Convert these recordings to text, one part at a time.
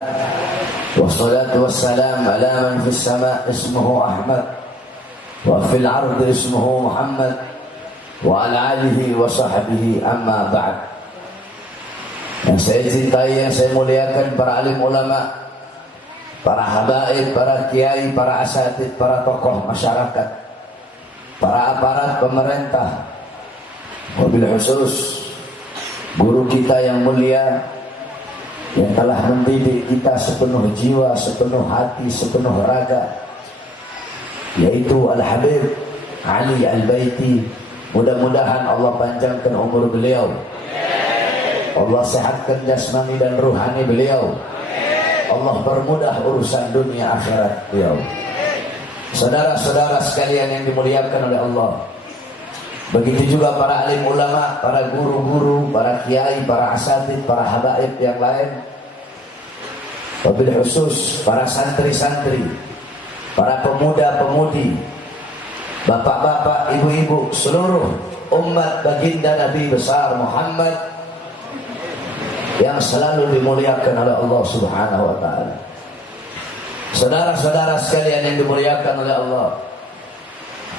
والصلاة والسلام على من في السماء اسمه أحمد وفي الأرض اسمه محمد وعلى آله وصحبه أما بعد. Yang saya cintai, yang saya muliakan, para alim ulama, para habaib, para kiai, para asatid, para tokoh masyarakat, para aparat pemerintah, wabil khusus guru kita yang mulia yang telah mendidik kita sepenuh jiwa, sepenuh hati, sepenuh raga, yaitu Al-Habib Ali Al-Baiti. Mudah-mudahan Allah panjangkan umur beliau, Allah sehatkan jasmani dan ruhani beliau, Allah permudah urusan dunia akhirat beliau. Saudara-saudara sekalian yang dimuliakan oleh Allah, begitu juga para alim ulama, para guru-guru, para kiai, para asatid, para habaib yang lain, wabil khusus para santri-santri, para pemuda-pemudi, bapak-bapak, ibu-ibu, seluruh umat baginda Nabi besar Muhammad yang selalu dimuliakan oleh Allah Subhanahu wa ta'ala. Saudara-saudara sekalian yang dimuliakan oleh Allah,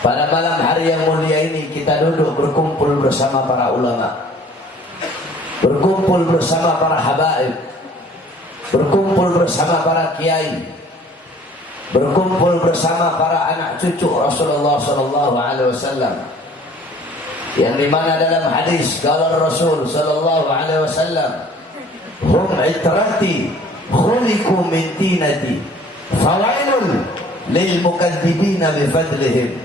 pada malam hari yang mulia ini kita duduk berkumpul bersama para ulama, berkumpul bersama para habaib, berkumpul bersama para kiai, berkumpul bersama para anak cucu Rasulullah SAW, yang dimana dalam hadis kalau Rasul SAW, hum itrati khuliqu min tinati fawailun lil mukadzibina bifadlihim,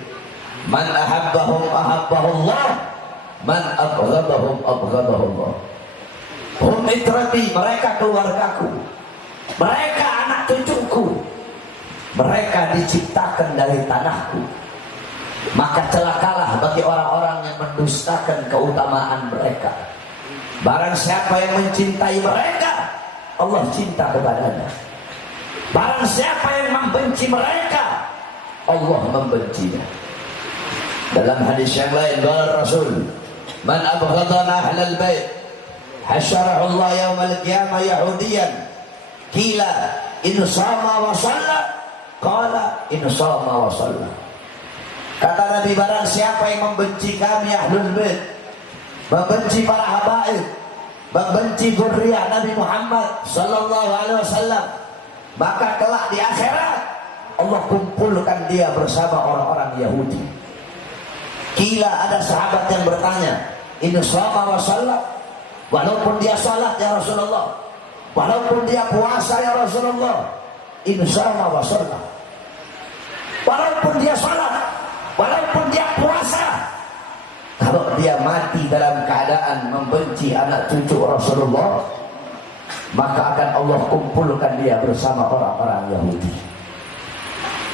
man ahabbahum ahabbahullah, man abghadahum abghadahullah. Hum itrati, mereka keluargaku, mereka anak cucuku, mereka diciptakan dari tanahku, maka celakalah bagi orang-orang yang mendustakan keutamaan mereka. Barang siapa yang mencintai mereka, Allah cinta kepadanya. Barang siapa yang membenci mereka, Allah membencinya. Dalam hadis yang lain, qala Rasul, man abghadana ahlal bait hasyarahu Allah yaumal qiyamah yahudiyan, qila in sama wa shalla, qala in sama wa shalla. Kata Nabi, barang siapa yang membenci kami ahlul bait, membenci para habaib, membenci dzurriyyah Nabi Muhammad sallallahu alaihi wasallam, maka kelak di akhirat Allah kumpulkan dia bersama orang-orang Yahudi. Kila, ada sahabat yang bertanya, ini shoma wa shalla, walaupun dia salat ya Rasulullah, walaupun dia puasa ya Rasulullah, ini shoma wa shalla, walaupun dia salat, walaupun dia puasa, kalau dia mati dalam keadaan membenci anak cucu Rasulullah, maka akan Allah kumpulkan dia bersama orang-orang Yahudi.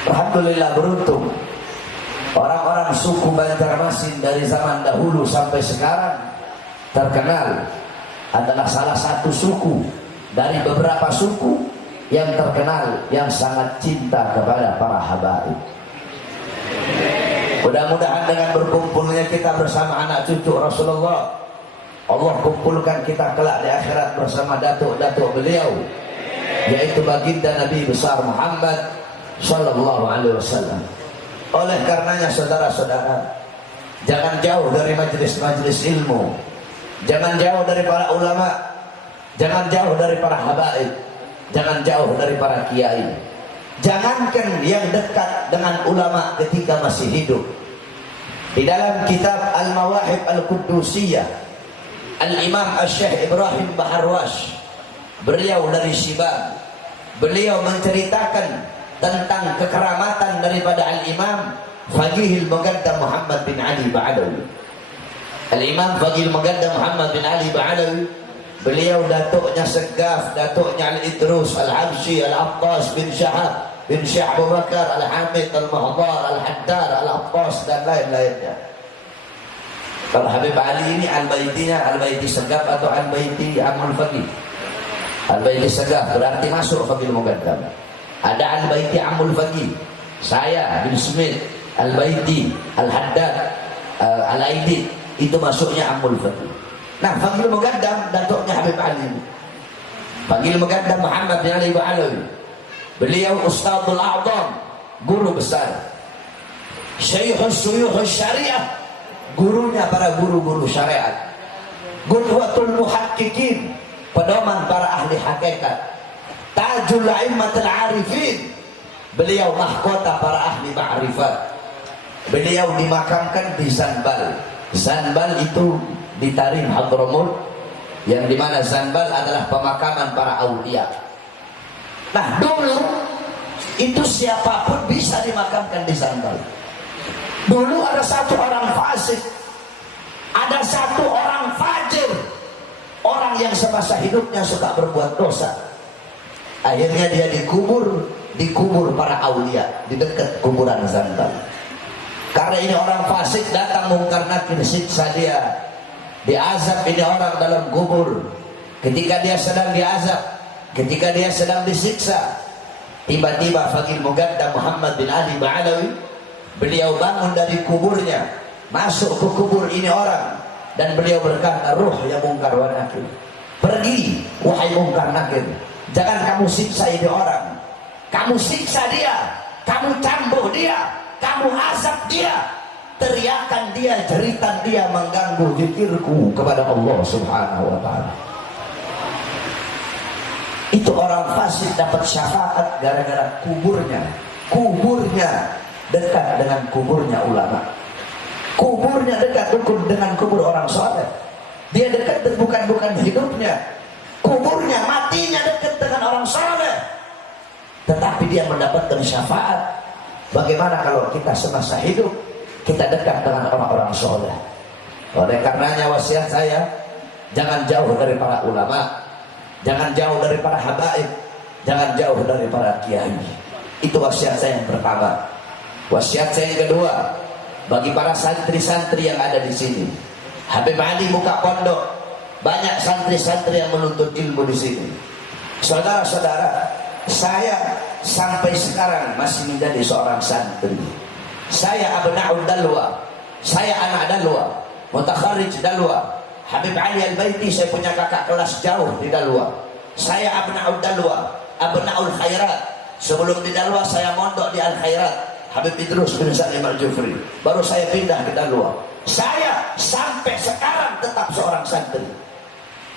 Alhamdulillah, beruntung orang-orang suku Banjarmasin dari zaman dahulu sampai sekarang terkenal adalah salah satu suku dari beberapa suku yang terkenal, yang sangat cinta kepada para habaib. Mudah-mudahan dengan berkumpulnya kita bersama anak cucu Rasulullah, Allah kumpulkan kita kelak di akhirat bersama datuk-datuk beliau, yaitu baginda Nabi besar Muhammad sallallahu alaihi wasallam. Oleh karenanya saudara-saudara, jangan jauh dari majelis-majelis ilmu, jangan jauh dari para ulama, jangan jauh dari para habaib, jangan jauh dari para kiai. Jangankan yang dekat dengan ulama ketika masih hidup. Di dalam kitab Al-Mawahib Al-Quddusiyah, Al-Imam Al-Syekh Ibrahim Baharwash, beliau dari Shibab, beliau menceritakan tentang kekeramatan daripada Al-Imam Faqihil Muqaddam Muhammad bin Ali Ba'alawi. Al-Imam Faqihil Muqaddam Muhammad bin Ali Ba'alawi, beliau datuknya Segaf, datuknya Al-Idrus, Al-Habsyi, Al-Abbas bin Syahab bin Syekh Abu Bakar, Al-Hamid, Al-Mahdar, Al-Haddar, Al-Abbas dan lain-lainnya. Kalau Habib Ali ini Al-Baitinya Al-Baiti Segaf atau Al-Baiti Amul Faqih? Al-Baiti Segaf berarti masuk Faqihil Muqaddam. Ada Al-Baiti Amul Faqih, saya bin Smith, Al-Baiti, Al-Haddad, Al-Aidid, itu masuknya Amul Faqih. Nah, Faqihil Muqaddam datuknya Habib Ali. Panggil Muqaddam Muhammad bin Ali Ba'alawi. Beliau Ustadzul A'zam, guru besar. Syekhus Suyuhus Syariah, gurunya para guru-guru syariat. Qudwatul Muhaqqiqin, pedoman para ahli hakikat. Tajul A'immatul Arifin, beliau mahkota para ahli ma'rifat. Beliau dimakamkan di Zanbal. Zanbal itu di Tarim Hadramut, yang dimana Zanbal adalah pemakaman para aulia. Nah, dulu itu siapapun bisa dimakamkan di Zanbal. Dulu ada satu orang fasik, ada satu orang fajir, orang yang semasa hidupnya suka berbuat dosa. Akhirnya dia dikubur para aulia di dekat kuburan Zanbal. Karena ini orang fasik, datang Munkar Nakir siksa dia, diazab ini orang dalam kubur. Ketika dia sedang diazab, ketika dia sedang disiksa, tiba-tiba Faqih Muqaddam Muhammad bin Ali Ba'alawi, beliau bangun dari kuburnya, masuk ke kubur ini orang, dan beliau berkata, ruh ya Munkar wa Nakir, pergi wahai Munkar Nakir, jangan kamu siksa ini orang, kamu siksa dia, kamu cambuk dia, kamu azab dia, teriakan dia, jeritan dia mengganggu zikirku kepada Allah Subhanahu wa ta'ala. Itu orang fasik dapat syafaat gara-gara kuburnya dekat dengan kuburnya ulama, kuburnya dekat dengan kubur orang soleh. Dia dekat bukan hidupnya, kuburnya matinya dekat dengan orang soleh, tetapi dia mendapatkan syafaat. Bagaimana kalau kita semasa hidup kita dekat dengan orang-orang soleh? Oleh karenanya wasiat saya, jangan jauh dari para ulama, jangan jauh dari para habaib, jangan jauh dari para kiai. Itu wasiat saya yang pertama. Wasiat saya yang kedua, bagi para santri-santri yang ada di sini, Habib Ali buka pondok, banyak santri-santri yang menuntut ilmu di sini. Saudara-saudara, saya sampai sekarang masih menjadi seorang santri. Saya abna'ud dalwa, saya anak dalwa, mutakharrij dalwa. Habib Ali Al-Baiti saya punya kakak kelas jauh di dalwa. Saya abna'ud dalwa, abna'ul khairat. Sebelum di dalwa saya mondok di Al-Khairat, Habib Idrus bin Salim Al-Jufri. Baru saya pindah ke dalwa. Saya sampai sekarang tetap seorang santri.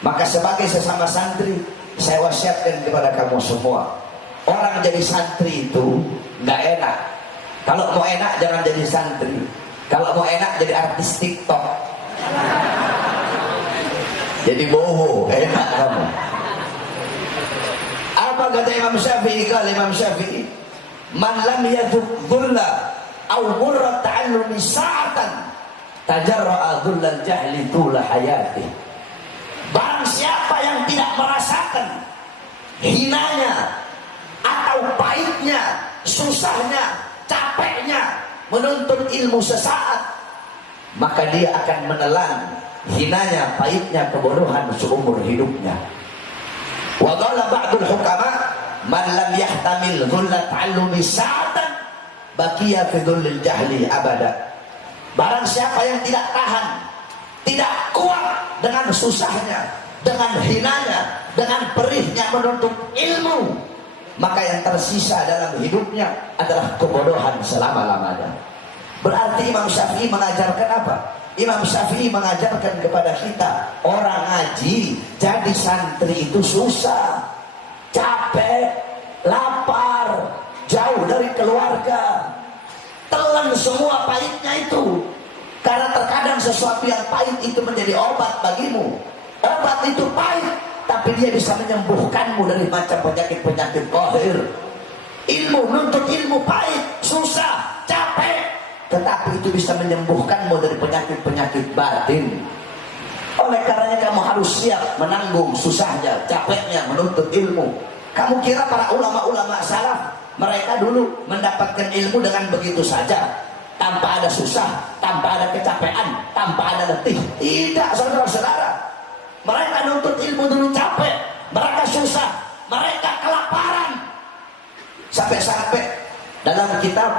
Maka sebagai sesama santri, saya wasiatkan kepada kamu semua, orang jadi santri itu nggak enak. Kalau mau enak jangan jadi santri. Kalau mau enak jadi artis TikTok. Jadi boho, enak kamu. Apa kata Imam Syafi'i? Kalau Imam Syafi'i, man lam yadhuk dhulla aw murra ta'allumi sa'atan tajarra'a dhullal jahli tula hayati. Barang siapa yang tidak merasakan hinanya atau pahitnya, susahnya, capeknya menuntut ilmu sesaat, maka dia akan menelan hinanya, pahitnya kebodohan seumur hidupnya. Wa qala ba'dul hukama man lam yahtamil dhulla ta'allumi sa'atan baqiya fi dhullil jahli abada. Barang siapa yang tidak tahan, tidak kuat dengan susahnya, dengan hinanya, dengan perihnya menuntut ilmu, maka yang tersisa dalam hidupnya adalah kebodohan selama-lamanya. Berarti Imam Syafi'i mengajarkan apa? Imam Syafi'i mengajarkan kepada kita, orang ngaji jadi santri itu susah, capek, lapar, jauh dari keluarga, telan semua pahitnya itu. Karena terkadang sesuatu yang pahit itu menjadi obat bagimu. Obat itu pahit, tapi dia bisa menyembuhkanmu dari macam penyakit-penyakit qahir. Ilmu, nuntut ilmu pahit, susah, capek, tetapi itu bisa menyembuhkanmu dari penyakit-penyakit batin. Oleh karenanya kamu harus siap menanggung susahnya, capeknya menuntut ilmu. Kamu kira para ulama-ulama salaf, mereka dulu mendapatkan ilmu dengan begitu saja, tanpa ada susah, tanpa ada kecapean, tanpa ada letih? Tidak, saudara-saudara. Mereka nuntut ilmu dulu capek, mereka susah, mereka kelaparan. Sampai-sampai dalam kitab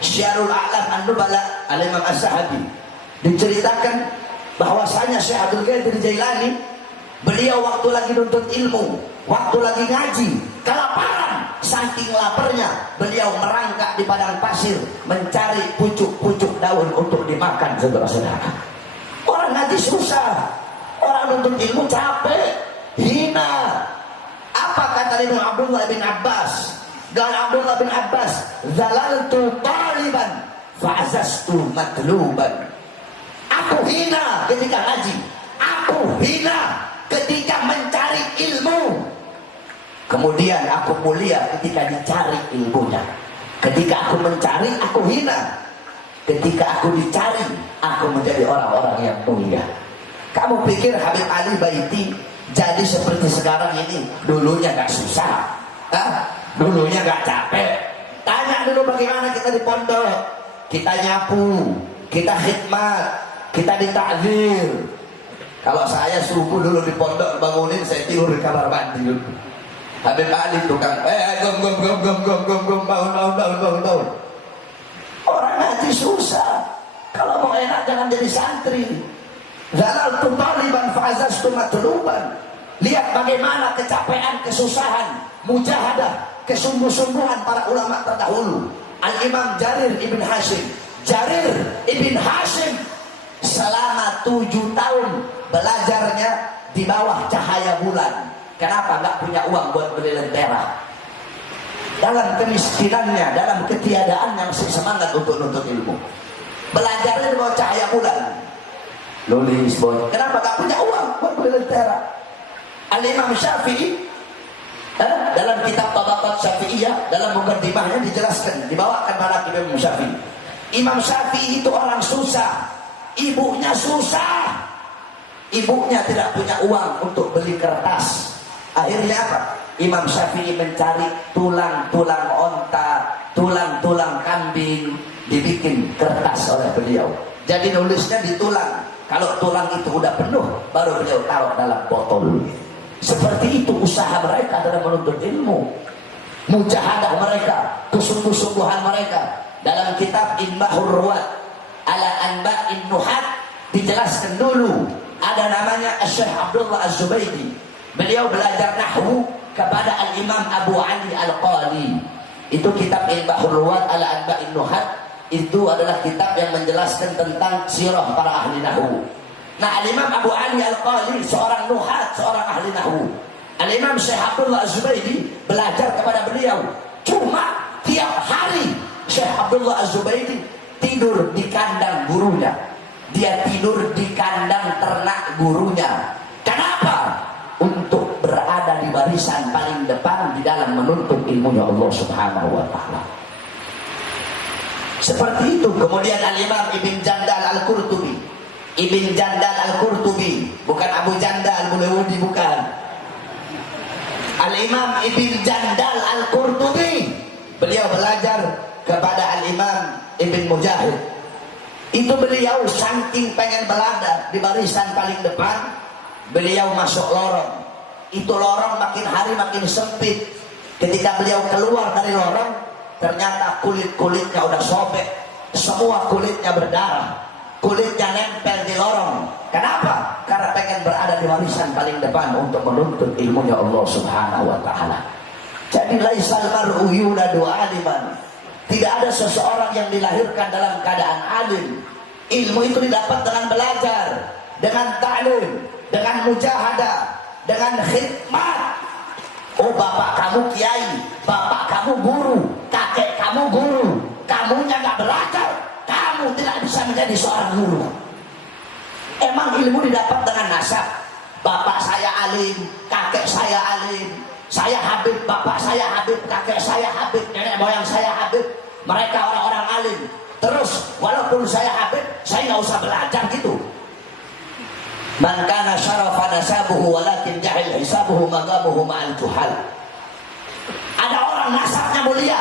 Syiarul A'lam An-Nubala Al-Imam Az-Zahabi diceritakan bahwasanya Syekh Abdul Qadir Jailani Beliau waktu lagi nuntut ilmu, waktu lagi ngaji, kelaparan, saking laparnya beliau merangkak di padang pasir mencari pucuk-pucuk daun untuk dimakan, saudara-saudara. Orang ngaji susah, orang nuntut ilmu capek, hina. Apa kata Imam Abdullah bin Abbas? Dan Abdullah bin Abbas, zalaltu taliban fa'azastu matluban. Aku hina ketika ngaji, aku hina ketika mencari ilmu. Kemudian aku mulia ketika dicari ilmunya. Ketika aku mencari, aku hina. Ketika aku dicari, aku menjadi orang-orang yang mulia. Kamu pikir Habib Ali Baiti jadi seperti sekarang ini dulunya gak susah? Hah? Dulunya gak capek? Tanya dulu bagaimana kita di pondok. Kita nyapu, kita khidmat, kita ditakzir. Kalau saya subuh dulu di pondok bangunin, saya tidur di kamar mandi dulu. Habib Ali tukang, gom, bangun. Orang ngaji susah. Kalau mau enak jangan jadi santri. Zalaltu taliban fa'azastu matluban. Lihat bagaimana kecapean, kesusahan, mujahadah, kesungguh-sungguhan para ulama terdahulu. Al-Imam Jarir ibn Hashim. Jarir ibn Hashim selama 7 tahun belajarnya di bawah cahaya bulan. Kenapa? Gak punya uang buat beli lentera. Dalam kemiskinannya, dalam ketiadaannya masih semangat untuk nuntut ilmu. Belajarnya di bawah cahaya bulan. Nulis boy. Kenapa? Gak punya uang buat beli lentera. Al-Imam Syafi'i dalam kitab Tabaqat Syafi'iyah, dalam mukaddimahnya dijelaskan, dibawakan manaqib Imam Syafi'i. Imam Syafi'i itu orang susah, ibunya susah, ibunya tidak punya uang untuk beli kertas. Akhirnya apa? Imam Syafi'i mencari tulang-tulang onta, tulang-tulang kambing, dibikin kertas oleh beliau. Jadi nulisnya di tulang. Kalau tulang itu udah penuh, baru beliau taruh dalam botol. Seperti itu usaha mereka dalam menuntut ilmu, mujahadah mereka, kesungguh-sungguhan mereka. Dalam kitab Inbahur Ruwat ala Anba'in Nuhat dijelaskan dulu ada namanya Syekh Abdullah Az-Zubaydi. Beliau belajar nahwu kepada Al-Imam Abu Ali Al-Qali. Itu kitab Inbahur Ruwat ala Anba'in Nuhat. Itu adalah kitab yang menjelaskan tentang sirah para ahli nahwu. Nah, Al-Imam Abu Ali Al-Qali seorang nuhat, seorang ahli nahwu. Al-Imam Syekh Abdullah Az-Zubaydi belajar kepada beliau. Cuma tiap hari Syekh Abdullah Az-Zubaydi tidur di kandang gurunya. Dia tidur di kandang ternak gurunya. Kenapa? Untuk berada di barisan paling depan di dalam menuntut ilmunya Allah Subhanahu wa taala. Seperti itu. Kemudian Al-Imam Ibn Jandal Al-Qurtubi. Ibn Jandal Al-Qurtubi, bukan Abu Jandal Mulewudi, bukan. Al-Imam Ibn Jandal Al-Qurtubi, beliau belajar kepada Al-Imam Ibn Mujahid. Itu beliau saking pengen berada di barisan paling depan, beliau masuk lorong. Itu lorong makin hari makin sempit. Ketika beliau keluar dari lorong, ternyata kulit-kulitnya udah sobek, semua kulitnya berdarah, kulitnya nempel di lorong. Kenapa? Karena pengen berada di barisan paling depan untuk menuntut ilmunya Allah Subhanahu wa taala. Jadi laisal mar'u yuladu aliman. Tidak ada seseorang yang dilahirkan dalam keadaan alim. Ilmu itu didapat dengan belajar, dengan ta'lim, dengan mujahadah, dengan khidmat. Oh, bapak kamu kiai, bapak kamu guru, kakek kamu guru, kamunya gak belajar, kamu tidak bisa menjadi seorang guru. Emang ilmu didapat dengan nasab. Bapak saya alim, kakek saya alim, saya habib, bapak saya habib, kakek saya habib, nenek moyang saya habib. Mereka orang-orang alim. Terus walaupun saya habib, saya nggak usah belajar gitu. Man kana syarafa nasabuhu walakin jahil hisabuhu magabuhu ma'al juhal. Ada orang nasabnya mulia,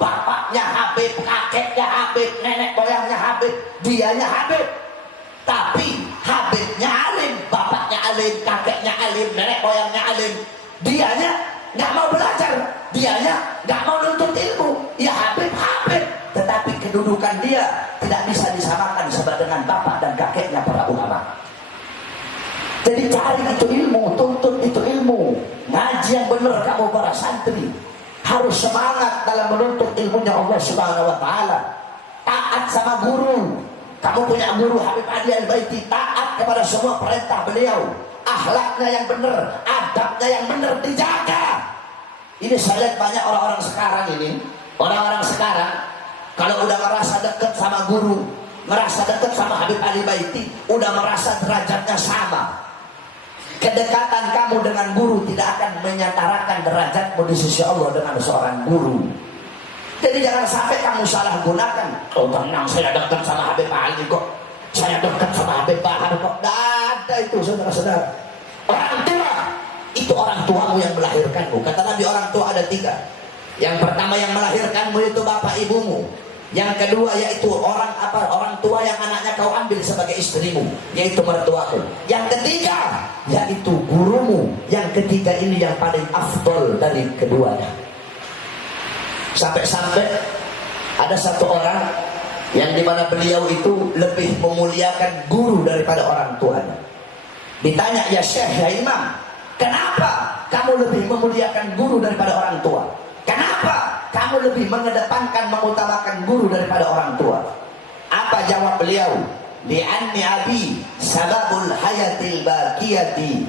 bapaknya habib, kakeknya habib, nenek moyangnya habib, dianya habib. Tapi habibnya alim, bapaknya alim, kakeknya alim, nenek moyangnya alim, dianya nggak mau belajar, dianya nggak mau nuntut ilmu. Ya habib, tetapi kedudukan dia tidak bisa disamakan dengan bapak dan kakeknya para ulama. Jadi cari itu ilmu, tuntut itu ilmu. Ngaji yang benar kamu para santri. Harus semangat dalam menuntut ilmunya Allah Subhanahu wa taala. Taat sama guru. Kamu punya guru Habib Ali Al-Baiti, taat kepada semua perintah beliau. Akhlaknya yang benar, adabnya yang benar dijaga. Ini saya lihat banyak orang-orang sekarang ini. Orang-orang sekarang kalau udah merasa dekat sama guru, merasa dekat sama Habib Ali Baiti, udah merasa derajatnya sama. Kedekatan kamu dengan guru tidak akan menyetarakan derajatmu di sisi Allah dengan seorang guru. Jadi jangan sampai kamu salah gunakan. Oh tenang, saya dekat sama Habib Ali kok. Saya dekat sama Habib Bahar kok. Tidak ada itu saudara-saudara. Orang tua, itu orang tuamu yang melahirkanmu. Kata Nabi orang tua ada 3. Yang pertama yang melahirkanmu itu bapak ibumu. Yang kedua yaitu orang tua yang anaknya kau ambil sebagai istrimu, yaitu mertuamu. Yang ketiga yaitu gurumu. Yang ketiga ini yang paling afdol dari keduanya. Sampai-sampai ada satu orang yang dimana beliau itu lebih memuliakan guru daripada orang tuanya. Ditanya, ya Syekh, ya Imam, kenapa kamu lebih memuliakan guru daripada orang tua? Kenapa kamu lebih mengedepankan, mengutamakan guru daripada orang tua? Apa jawab beliau? Li'anni abi sababul hayatil baqiyati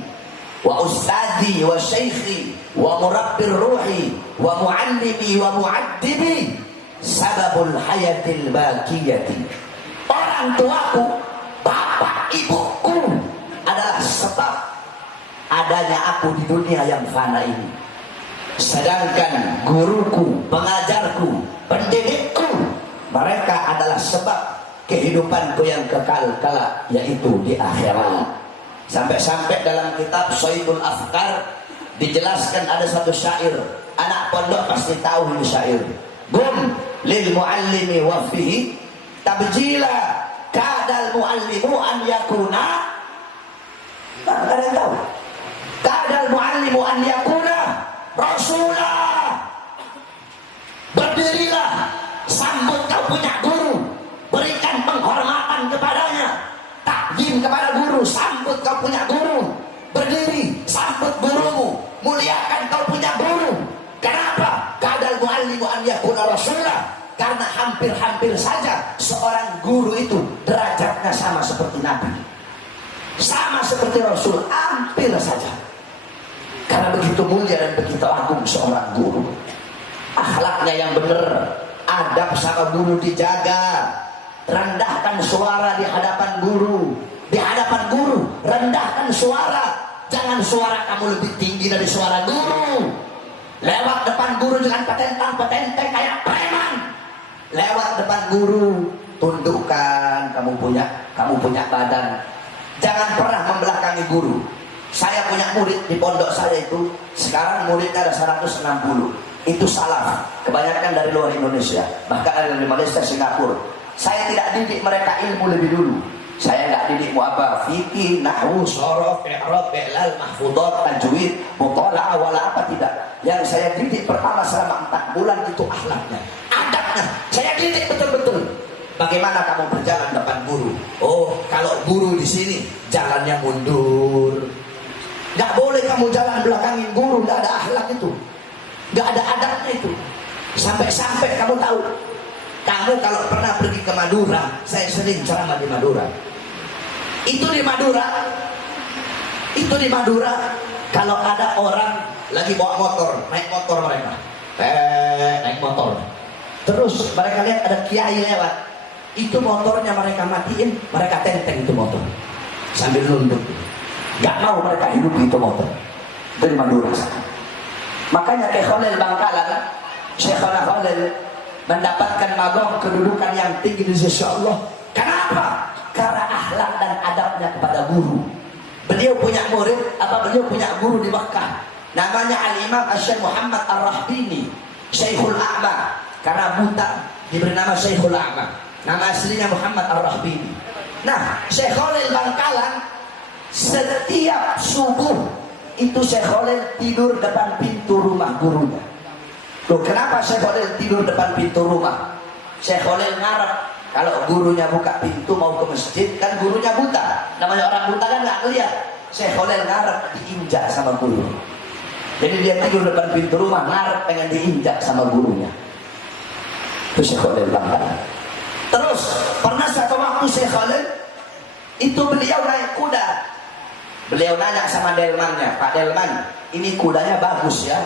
wa ustadi wa syaikhi wa murabbir ruhi wa muallimi wa muaddibi sababul hayatil baqiyati. Orang tuaku, bapak ibuku adalah sebab adanya aku di dunia yang fana ini. Sedangkan guruku, pengajarku, pendidikku, mereka adalah sebab kehidupanku yang kekal kelak, yaitu di akhirat. Sampai-sampai dalam kitab Shaidul Afkar dijelaskan ada satu syair. Anak pondok pasti tahu ini syair. Gum lil muallimi wa fihi tabjila kadal muallimu an yakuna. Tak ada yang tahu. Kadal muallimu an yakuna Rasulullah. Berdirilah, sambut kau punya guru, berikan penghormatan kepadanya, takzim kepada guru, sambut kau punya guru. Berdiri, sambut gurumu, muliakan kau punya guru. Kenapa? Kadal muallimu an yakuna Rasulullah. Karena hampir-hampir saja seorang guru itu derajatnya sama seperti Nabi, sama seperti Rasul, hampir saja. Karena begitu mulia dan begitu agung seorang guru. Akhlaknya yang benar, adab sama guru dijaga. Rendahkan suara di hadapan guru. Di hadapan guru, rendahkan suara. Jangan suara kamu lebih tinggi dari suara guru. Lewat depan guru jangan petentang-petenteng kayak preman. Lewat depan guru, tundukkan kamu punya badan. Jangan pernah membelakangi guru. Saya punya murid di pondok saya itu, sekarang muridnya ada 160. Itu salaf, kebanyakan dari luar Indonesia, bahkan ada dari Malaysia, Singapura. Saya tidak didik mereka ilmu lebih dulu. Saya nggak didikmu apa? Fikih, nahwu, shorof, i'rab, i'lal, mahfudhat, tajwid, muthala'ah, wala apa tidak. Yang saya didik pertama selama 4 bulan itu akhlaknya, adabnya. Saya didik betul-betul. Bagaimana kamu berjalan depan guru? Oh, kalau guru di sini jalannya mundur. Gak boleh kamu jalan belakangin guru, gak ada akhlak itu, gak ada adabnya itu. Sampai-sampai kamu tahu, kamu kalau pernah pergi ke Madura, saya sering ceramah di Madura. Itu di Madura, kalau ada orang lagi bawa motor, naik motor mereka, naik motor. Terus mereka lihat ada kiai lewat, itu motornya mereka matiin, mereka tenteng itu motor sambil nunduk. Gak mau mereka hidup itu motor. Dari Madura. Makanya Syekh Khalil Bangkalan, Syekh Khalil mendapatkan magom kedudukan yang tinggi di sisi Allah. Kenapa? Karena akhlak dan adabnya kepada guru. Beliau punya murid, beliau punya guru di Makkah. Namanya Al-Imam Syekh Muhammad Ar-Rahbini, Syekhul A'ma. Karena buta diberi nama Syekhul A'ma. Nama aslinya Muhammad Ar-Rahbini. Nah, Syekh Khalil Bangkalan setiap subuh itu Syekh Khalil tidur depan pintu rumah gurunya. Loh, kenapa Syekh Khalil tidur depan pintu rumah? Syekh Khalil ngarep kalau gurunya buka pintu mau ke masjid, kan gurunya buta. Namanya orang buta kan nggak ngeliat. Syekh Khalil ngarep diinjak sama guru. Jadi dia tidur depan pintu rumah, ngarep pengen diinjak sama gurunya. Itu Syekh Khalil bangga. Terus pernah satu waktu Syekh Khalil itu beliau naik kuda. Beliau nanya sama delmannya, Pak Delman, ini kudanya bagus ya.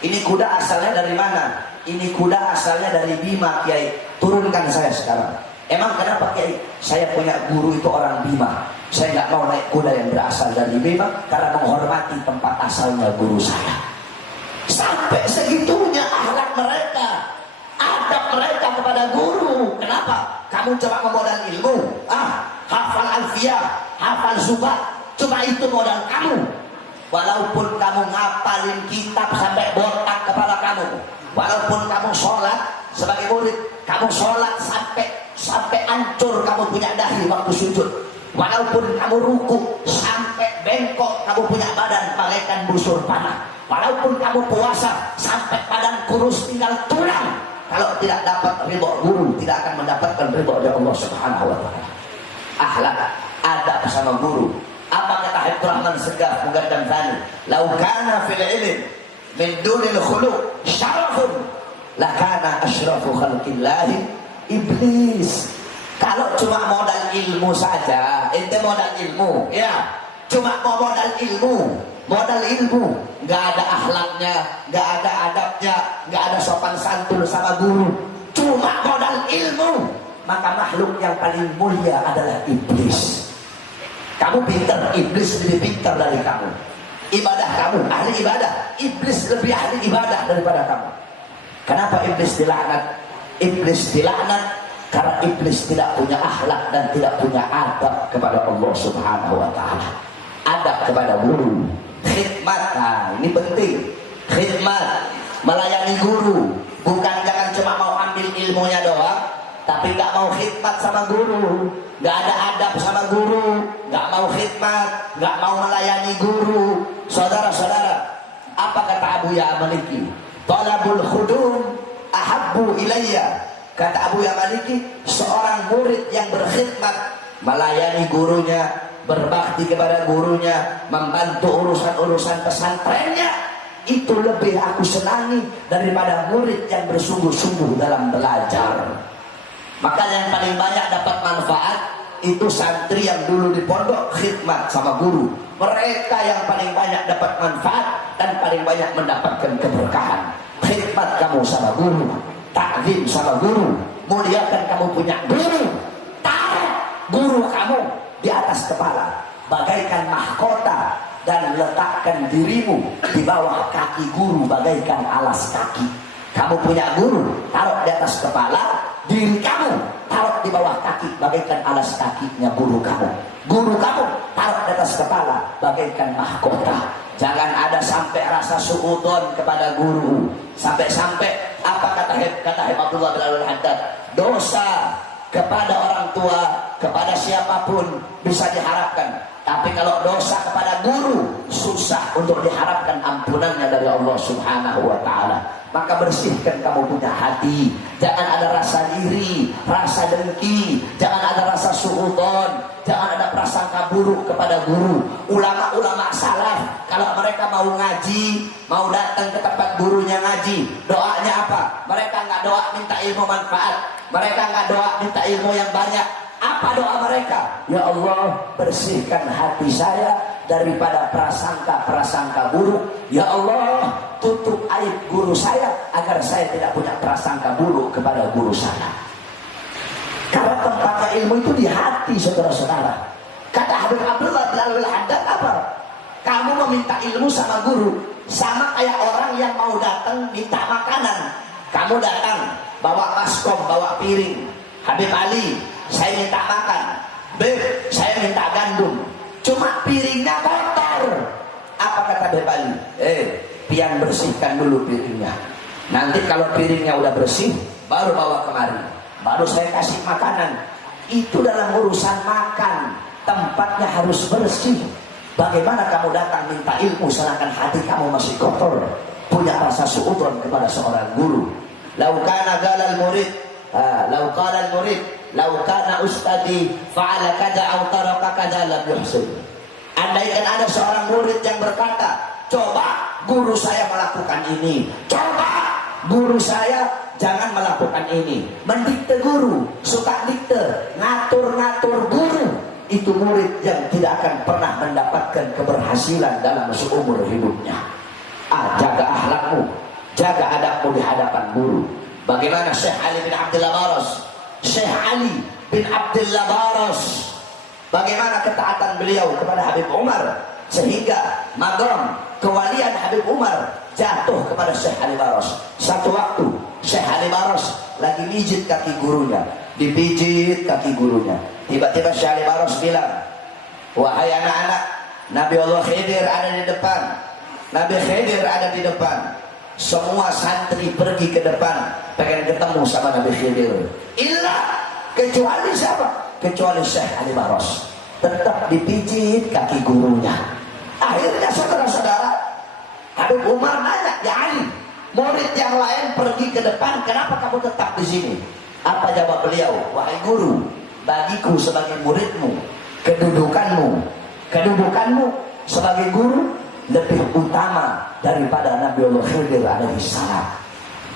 Ini kuda asalnya dari mana? Ini kuda asalnya dari Bima, Kiai. Turunkan saya sekarang. Emang kenapa, Kiai? Saya punya guru itu orang Bima. Saya nggak mau naik kuda yang berasal dari Bima karena menghormati tempat asalnya guru saya. Sampai segitunya akhlak mereka, adab mereka kepada guru. Kenapa? Kamu cuma memodal ilmu, hafal alfiyah, hafal zubat. Cuma itu modal kamu. Walaupun kamu ngapalin kitab sampai botak kepala kamu, walaupun kamu sholat sebagai murid, kamu sholat sampai hancur kamu punya dahi waktu sujud, walaupun kamu ruku sampai bengkok kamu punya badan bagaikan busur panah, walaupun kamu puasa sampai badan kurus tinggal tulang, kalau tidak dapat ridho guru, tidak akan mendapatkan ridho dari Allah Subhanahu wa taala. Akhlak, adab sama guru. Apa kata Habib Rahman Segaf Mugaddam Thani? Lau kana fil ilm min dunil khuluq syarafun lakana asyrafu khalqillahi iblis. Kalau cuma modal ilmu saja, ente modal ilmu, ya, cuma mau modal ilmu, nggak ada akhlaknya, nggak ada adabnya, nggak ada sopan santun sama guru, cuma modal ilmu, maka makhluk yang paling mulia adalah iblis. Kamu pintar, iblis lebih pintar dari kamu. Ibadah kamu, ahli ibadah, iblis lebih ahli ibadah daripada kamu. Kenapa iblis dilaknat? Iblis dilaknat karena iblis tidak punya akhlak dan tidak punya adab kepada Allah Subhanahu wa taala. Adab kepada guru, khidmat. Nah, ini penting. Khidmat, melayani guru, bukan jangan cuma mau ambil ilmunya doang, tapi nggak mau khidmat sama guru, nggak ada adab sama guru, nggak mau khidmat, nggak mau melayani guru. Saudara-saudara, apa kata Abu Ya Maliki? Talabul khudum ahabbu ilayya. Kata Abu Ya Maliki, seorang murid yang berkhidmat, melayani gurunya, berbakti kepada gurunya, membantu urusan-urusan pesantrennya, itu lebih aku senangi daripada murid yang bersungguh-sungguh dalam belajar. Maka yang paling banyak dapat manfaat itu santri yang dulu di pondok khidmat sama guru. Mereka yang paling banyak dapat manfaat dan paling banyak mendapatkan keberkahan. Khidmat kamu sama guru, takzim sama guru, muliakan kamu punya guru, taruh guru kamu di atas kepala bagaikan mahkota dan letakkan dirimu di bawah kaki guru bagaikan alas kaki. Kamu punya guru, taruh di atas kepala, diri kamu taruh di bawah kaki bagaikan alas kakinya guru kamu. Guru kamu taruh di atas kepala bagaikan mahkota. Jangan ada sampai rasa suudon kepada guru. Sampai-sampai apa kata Habib Abdullah bin Al-Haddad, dosa kepada orang tua, kepada siapapun bisa diharapkan. Tapi kalau dosa kepada guru, susah untuk diharapkan ampunannya dari Allah Subhanahu wa taala. Maka bersihkan kamu punya hati. Jangan ada rasa iri, rasa dengki, jangan ada rasa suudzon, jangan ada prasangka buruk kepada guru. Ulama-ulama salaf, kalau mereka mau ngaji, mau datang ke tempat gurunya ngaji, doanya apa? Mereka nggak doa minta ilmu manfaat, mereka nggak doa minta ilmu yang banyak. Apa doa mereka? Ya Allah, bersihkan hati saya daripada prasangka-prasangka buruk. Ya Allah, tutup aib guru saya agar saya tidak punya prasangka buruk kepada guru saya. Karena tempatnya ilmu itu di hati, saudara-saudara. Kata Habib Abdullah bin Al-Haddad apa? Kamu meminta ilmu sama guru sama kayak orang yang mau datang minta makanan. Kamu datang bawa baskom, bawa piring. Habib Ali, saya minta makan. Beb, saya minta gandum. Cuma piringnya kotor. Apa kata Habib Ali? Pian bersihkan dulu piringnya. Nanti kalau piringnya udah bersih, baru bawa kemari. Baru saya kasih makanan. Itu dalam urusan makan, tempatnya harus bersih. Bagaimana kamu datang minta ilmu sedangkan hati kamu masih kotor, punya rasa suudzon kepada seorang guru? Lau kana galal murid, lau qala al murid, lau kana ustadi fa'ala kada aw taraka kada lam yuhsin. Andaikan ada seorang murid yang berkata, coba guru saya melakukan ini, coba guru saya jangan melakukan ini. Mendikte guru, suka dikte, ngatur-ngatur guru, itu murid yang tidak akan pernah mendapatkan keberhasilan dalam seumur hidupnya. Jaga akhlakmu, jaga adabmu di hadapan guru. Bagaimana Syekh Ali bin Abdullah Baros, Syekh Ali bin Abdullah Baros, bagaimana ketaatan beliau kepada Habib Umar, sehingga magam kewalian Habib Umar jatuh kepada Syekh Ali Baros. Satu waktu Syekh Ali Baros lagi mijit kaki gurunya, dipijit kaki gurunya. Tiba-tiba Syekh Ali Baros bilang, wahai anak-anak, Nabi Allah Khidir ada di depan, Nabi Khidir ada di depan. Semua santri pergi ke depan pengen ketemu sama Nabi Khidir, kecuali siapa? Kecuali Syekh Ali Baros. Tetap dipijit kaki gurunya. Akhirnya saudara-saudara, Habib Umar nanya, ya Ali, murid yang lain pergi ke depan, kenapa kamu tetap di sini? Apa jawab beliau? Wahai guru, bagiku sebagai muridmu, kedudukanmu sebagai guru lebih utama daripada Nabi Allah Khidir alaihi salam.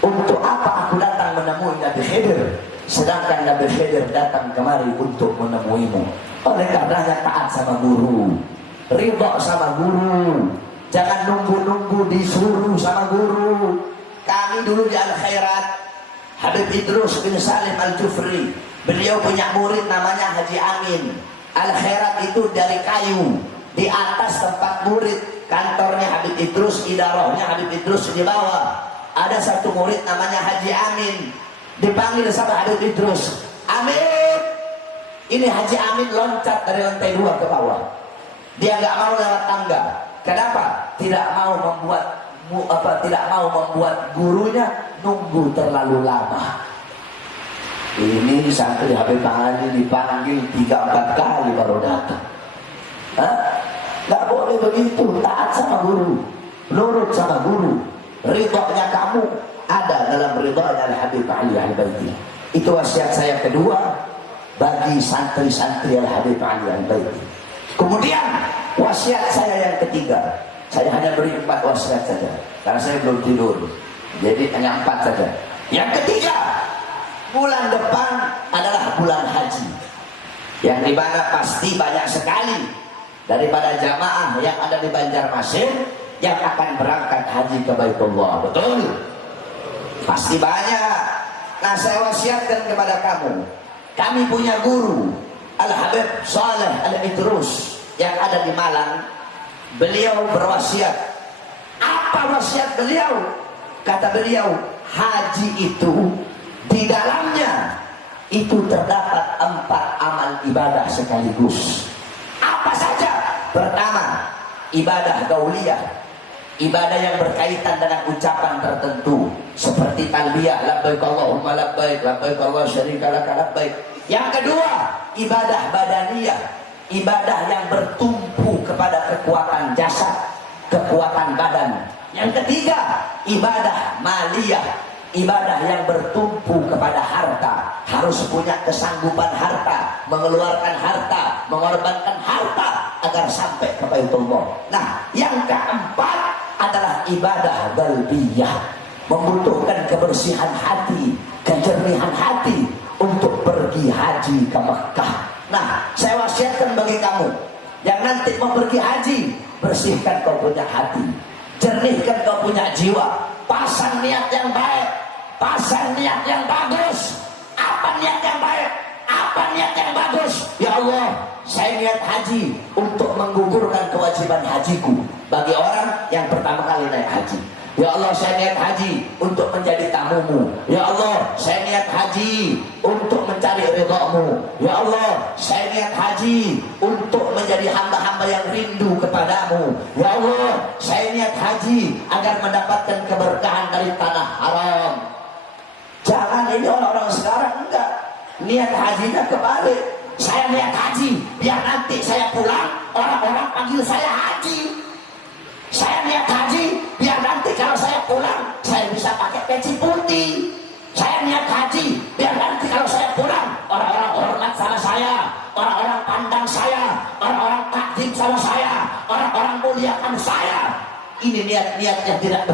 Untuk apa aku datang menemui Nabi Khidir, sedangkan Nabi Khidir datang kemari untuk menemuimu? Oleh karenanya taat sama guru, ridho sama guru, jangan nunggu-nunggu disuruh sama guru. Kami dulu di Al-Khairat, Habib Idrus bin Salim Al-Jufri, beliau punya murid namanya Haji Amin. Al-Khairat itu dari kayu, di atas tempat murid kantornya Habib Idrus, idarahnya Habib Idrus di bawah. Ada satu murid namanya Haji Amin, dipanggil sama Habib Idrus, Amin. Ini Haji Amin loncat dari lantai 2 ke bawah. Dia nggak mau lewat tangga. Kenapa? Tidak mau membuat gurunya nunggu terlalu lama. Ini santri Habib Ali dipanggil 3-4 kali baru datang. Nggak boleh begitu. Taat sama guru, nurut sama guru. Ridhonya kamu ada dalam ridhonya Habib Ali Al-Baiti. Itu wasiat saya kedua bagi santri-santri Al-Habib Ali Al-Baiti. Kemudian wasiat saya yang ketiga, saya hanya beri 4 wasiat saja karena saya belum tidur, jadi hanya 4 saja. Yang ketiga, bulan depan adalah bulan haji, yang dimana pasti banyak sekali daripada jamaah yang ada di Banjarmasin yang akan berangkat haji ke Baitullah. Betul? Pasti banyak. Nah, saya wasiatkan kepada kamu, kami punya guru Al-Habib Saleh Al-Idrus yang ada di Malang. Beliau berwasiat. Apa wasiat beliau? Kata beliau, haji itu di dalamnya itu terdapat 4 amal ibadah sekaligus. Apa saja? Pertama, ibadah gauliyah, ibadah yang berkaitan dengan ucapan tertentu seperti talbiyah, labbaik Allahumma labbaik, labbaik Allah syarika laka labbaik. Yang kedua, ibadah badaniyah, ibadah yang bertumpu kepada kekuatan jasad, kekuatan badan. Yang ketiga, ibadah maliyah, ibadah yang bertumpu kepada harta, harus punya kesanggupan harta, mengeluarkan harta, mengorbankan harta agar sampai ke Baitullah. Nah, yang keempat adalah ibadah qalbiyah, membutuhkan kebersihan hati, kejernihan hati untuk pergi haji ke Mekah. Nah, saya wasiatkan bagi kamu yang nanti mau pergi haji, bersihkan kau punya hati, jernihkan kau punya jiwa, pasang niat yang baik, pasang niat yang bagus. Apa niat yang baik? Apa niat yang bagus? Ya Allah, saya niat haji untuk menggugurkan kewajiban hajiku bagi orang yang pertama kali naik haji. Ya Allah, saya niat haji untuk menjadi tamumu. Ya Allah, saya niat haji untuk mencari ridhamu. Ya Allah, saya niat haji untuk menjadi hamba-hamba yang rindu kepadamu. Ya Allah, saya niat haji agar mendapatkan keberkahan dari tanah haram. Jangan ini orang-orang sekarang enggak. Niat hajinya kebalik. Saya niat haji biar nanti saya pulang orang-orang panggil saya haji. Saya niat haji biar nanti kalau saya pulang saya bisa pakai peci putih. Saya niat haji biar nanti kalau saya pulang orang-orang hormat sama saya, orang-orang pandang saya, orang-orang takdim sama saya. teman saya. Ini niat-niat yang tidak